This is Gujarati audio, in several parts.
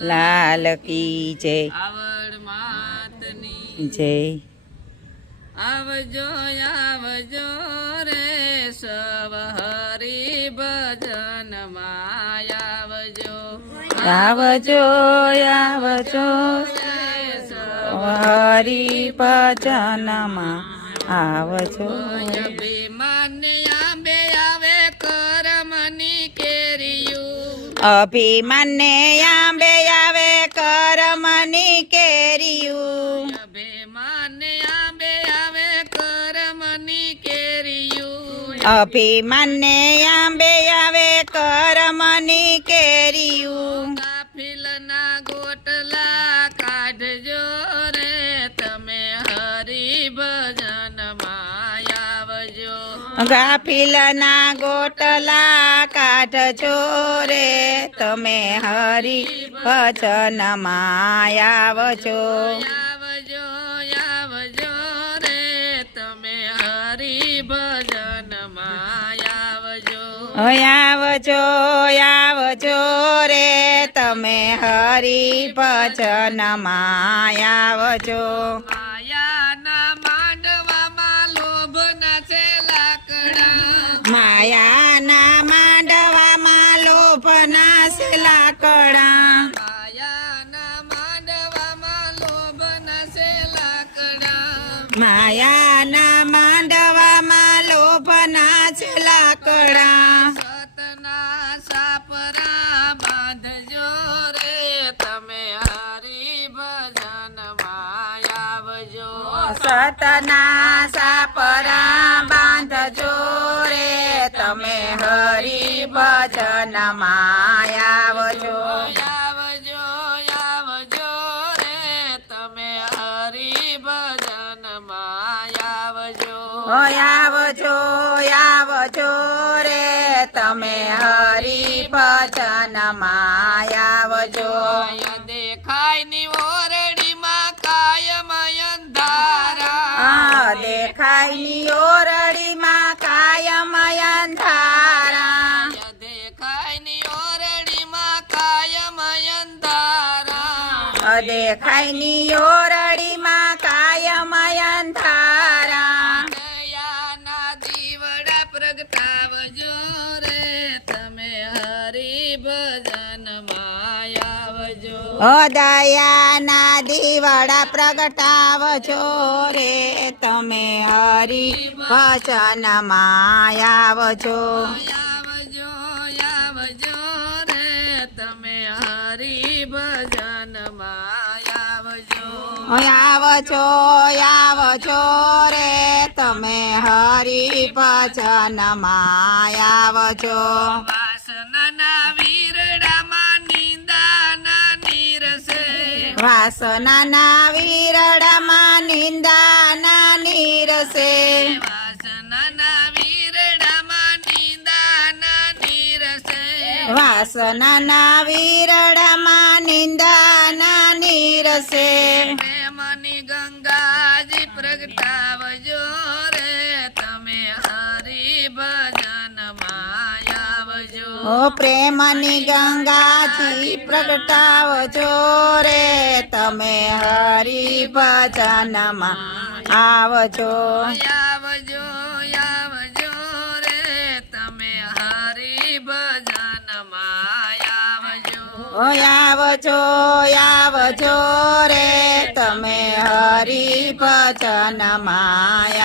લાલ કી જય. આવડ માતની જય. આવજો આવજો રે સવ હરી ભજન માં આવજો આવજો આવજો હરી ભજનમાં આવજો. અભિમાન આંબે આવે કરમની કેરિયું અભિમાને આંબે આવે કરમની કેરિયું. અભિમાન આંબે આવે કરમની કેરિયું અભિમાને આંબે આવે કરમની કેરિયું. કાફિલના ગોટલા કાઢજો રે તમે હરી ભજન માં આવજો ગાફિલના ગોટલા કાઢજો રે તમે હરી ભજનમાં આવજો. આવજો આવજો રે તમે હરી ભજન માં આવજો આવજો આવજો રે તમે હરી ભજનમાં આવજો. માયાના માંડવામાં લોભના છે લાકડા માયાના માંડવામાં લોભના છે લાકડા. માયાના માંડવામાં લોભના છે લાકડા માયાના માંડવામાં લોભના છે લાકડા. સતના સાપરા બાંધજો રે તમે હરી ભજન માં આવજો સતના સાપરા બાંધજો રે તમે હરી ભજનમાં આવજો. આવજો આવજો રે તમે હરી ભજન માં આવજો આવજો આવજો રે તમે હરી ભજનમાં આવજો. દેખાય ની ઓરડીમાં કાયમ અંધારા દેખાય ની ઓરડીમાં કાયમ અંધારા. દેખાય ની ઓરડીમાં કાયમ અંધારા દેખાય ની ઓરડીમાં કાયમ અંધારા. દયાના દીવડા પ્રગટાવજો રે તમે હરી ભજન માં આવજો દયાના દીવડા પ્રગટાવજો રે તમે હરી ભજનમાં આવજો. આવજો આવજો રે તમે હરી ભજન માં આવજો આવજો આવજો રે તમે હરી ભજનમાં આવજો. વાસનાના વીરડામાં નિંદાના નીરસે વાસનાના વીરડામાં નિંદાના નીરસે. વાસનાના વીરડામાં નિંદાના નીરસે વાસનાના વીરડામાં નિંદાના નીરસે. પ્રેમની ગંગાજી પ્રગટાવજો રે તમે હરી ભજન માં આવજો પ્રેમની ગંગાજી પ્રગટાવજો રે તમે હરી ભજનમાં આવજો. આવજો આવજો રે તમે હરી ભજન માં આવજો આવજો આવજો રે તમે હરી ભજનમાં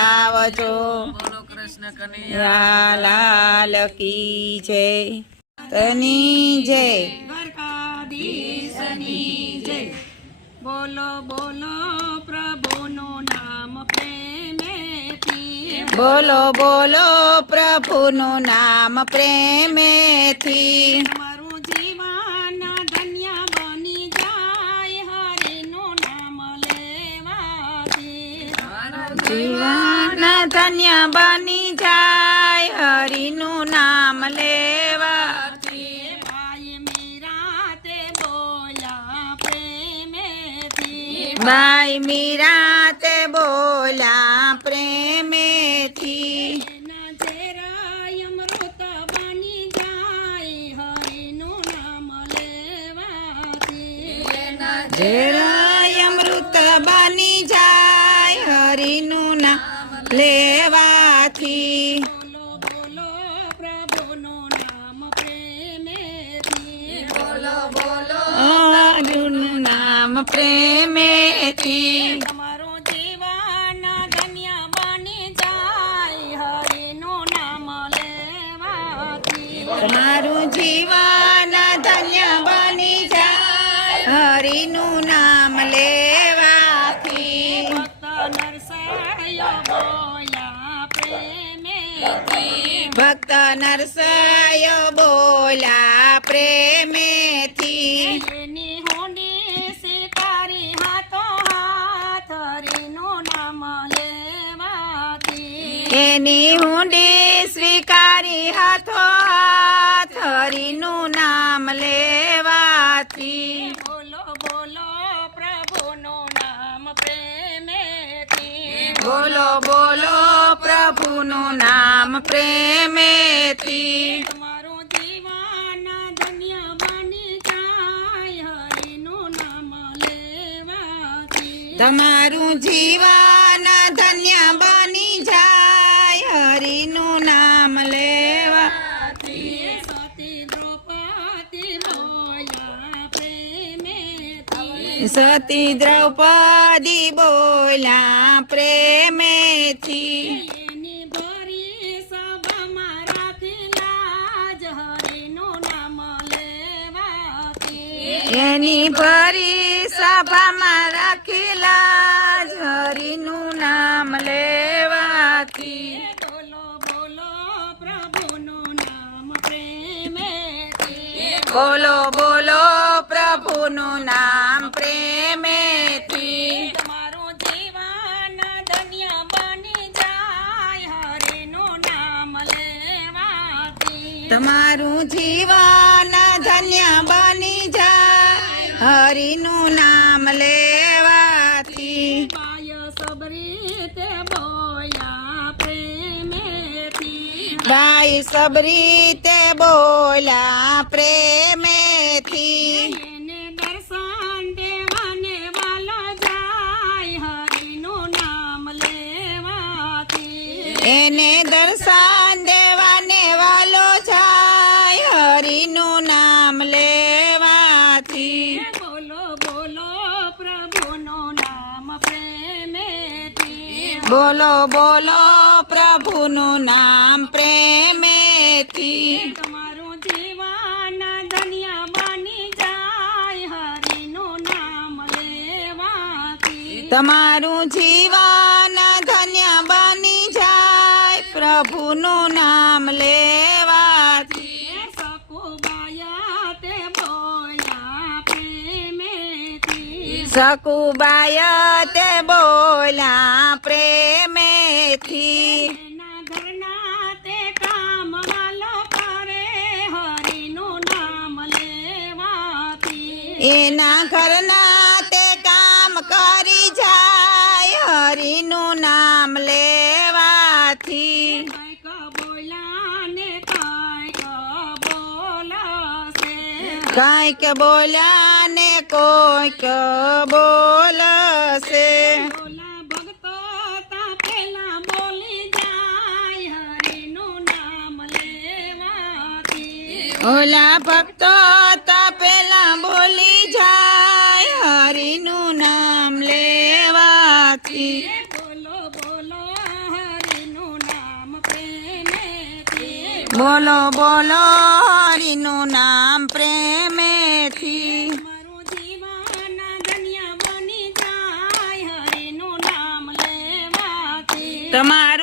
આવજો. બોલો કૃષ્ણ કનૈયા લાલ કી જય. તની જય. દ્વારકાધીશની જય બોલો બોલો પ્રભુનું નામ પ્રેમેથી બોલો બોલો પ્રભુનું નામ પ્રેમેથી. મારું જીવન ધન્ય બની જાય હરિનું નામ લેવાથી જીવન ધન્ય બની જાય હરિનું નામ લેવાથી. ભાઈ મીરા તે બોલ્યા પ્રેમેથી ભાઈ મીરા તે બોલ્યા પ્રેમેથી. એના જરાય અમૃત બની જાય હરિનું નામ લેવાથી ઝેર અમૃત બની જાય હરિનું નામ લેવાથી બોલો બોલો પ્રભુનું નામ પ્રેમેથી બોલો બોલો હરિનું નામ પ્રેમેથી તમારું જીવન ધન્ય બની જાય હરિનું નામ લેવાથી તમારું જીવન ધન્ય બની જાય હરિનું નામ લેવાથી ભક્ત નરસૈયો બોલ્યા પ્રેમેથી ભક્ત નરસૈયો બોલા પ્રેમેથી એની હુંડી સ્વીકારી હાથો હાથ હરિનું નામ લેવાથી એની હુંડી સ્વીકારી હાથો હાથ હરિનું નામ લેવાથી બોલો બોલો પ્રભુનું નામ પ્રેમેથી બોલો બોલો પ્રભુનું નામ પ્રેમેથી તમારું જીવન ધન્ય બની જાય હરિનું નામ લેવાથી તમારું જીવન ધન્ય બની જાય હરિનું નામ લેવાથી સતી દ્રૌપદી બોલ્યા પ્રેમેથી સતી દ્રૌપદી બોલ્યા પ્રેમેથી એની ભરી સભામાં રાખેલા જ હરિનું નામ લેવાથી એની ભરી સભામાં રાખેલા જ હરિનું નામ લેવાથી બોલો બોલો પ્રભુનું નામ પ્રેમેથી બોલો બોલો પ્રભુનું નામ પ્રેમેથી તમારું જીવન ધન્ય બની જાય હરિનું નામ લેવાથી તમારું જીવન ધન્ય બની જાય હરિનું નામ લેવાથી બાય સબરી તે બોલ્યા પ્રેમેથી ભાઈ સબરી તે બોલ્યા પ્રેમેથી એને દર્શન દેવાને વાલો જાય હરિનું નામ લેવાથી એને દર્શન દેવાને વાલો જાય હરિનું નામ લેવાથી બોલો બોલો પ્રભુનું નામ પ્રેમેથી બોલો બોલો પ્રભુનું નામ પ્રેમેથી તમારું જીવન ધન્ય બની જાય હરિનું નામ લેવાથી તમારું જીવન ધન્ય બની જાય પ્રભુનું નામ લેવાથી સકુબાયા તે બોલ્યા પ્રેમેથી સકુબાય તે બોલ્યા પ્રેમેથી એના ઘરના તે કામ વાલો કરે હરિનું નામ લેવાથી એના ઘરના તે કામ કરી જાય હરિનું નામ લેવાથી કાંઈક બોલ્યા ને કાંઈક બોલશે કાંઈક બોલ્યા ને કોઈક બોલશે બોલા ભક્તો તા પેલા બોલી જાય હરિનું નામ લેવાથી ઓલા ભક્તો તો પેલા બોલી જાય હરિનું નામ લેવાથી બોલો બોલો હરિનું નામ પ્રેમેથી બોલો બોલો હરિનું નામ પ્રેમેથી મારું જીવન ધન્ય બની જાય હરિનું નામ લેવાથી તમારું